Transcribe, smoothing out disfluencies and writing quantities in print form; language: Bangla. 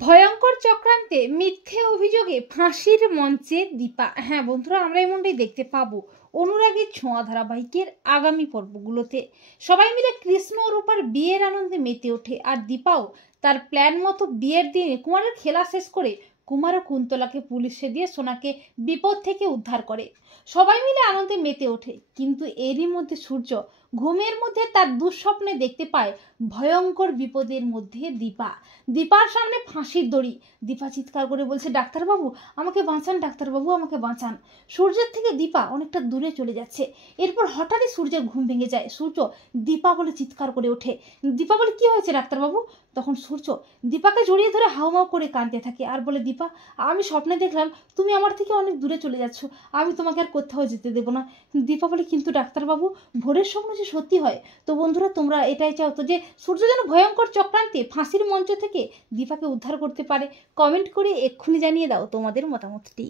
ভয়ঙ্কর চক্রান্তে মিথ্যে অভিযোগে ফাঁসির মঞ্চে দীপা। হ্যাঁ বন্ধুরা, আমরা এমনটাই দেখতে পাবো অনুরাগের ছোঁয়া ধারাবাহিকের আগামী পর্বগুলোতে। সবাই মিলে কৃষ্ণ ও রূপার বিয়ের আনন্দে মেতে ওঠে, আর দীপাও তার প্ল্যান মতো বিয়ের দিনে কুমারের খেলা শেষ করে কুমার ও কুন্তলাকে পুলিশে দিয়ে সোনাকে বিপদ থেকে উদ্ধার করে। সবাই মিলে আনন্দে মেতে ওঠে, কিন্তু এরই মধ্যে সূর্য ঘুমের মধ্যে তার দুঃস্বপ্নে দেখতে পায় ভয়ঙ্কর বিপদের মধ্যে দীপা। দীপার সামনে ফাঁসির দড়ি। দীপা চিৎকার করে বলছে, ডাক্তারবাবু আমাকে বাঁচান, ডাক্তারবাবু আমাকে বাঁচান। সূর্যের থেকে দীপা অনেকটা দূরে চলে যাচ্ছে। এরপর হঠাৎই সূর্যের ঘুম ভেঙে যায়। সূর্য দীপা বলে চিৎকার করে ওঠে। দীপা বলে, কি হয়েছে ডাক্তারবাবু? তখন সূর্য দীপাকে জড়িয়ে ধরে হাউমাউ করে কাঁদতে থাকে আর বলে, দীপা আমি স্বপ্নে দেখলাম তুমি আমার থেকে অনেক দূরে চলে যাচ্ছ, আমি তোমাকে আর কোথাও যেতে দেবো না। দীপা বলে, কিন্তু ডাক্তারবাবু ভোরের স্বপ্ন যে সত্যি হয়। তো বন্ধুরা, তোমরা এটাই চাও তো যে সূর্য যেন ভয়ঙ্কর চক্রান্তে ফাঁসির মঞ্চ থেকে দীপাকে উদ্ধার করতে পারে? কমেন্ট করে এক্ষুনি জানিয়ে দাও তোমাদের মতামতটি।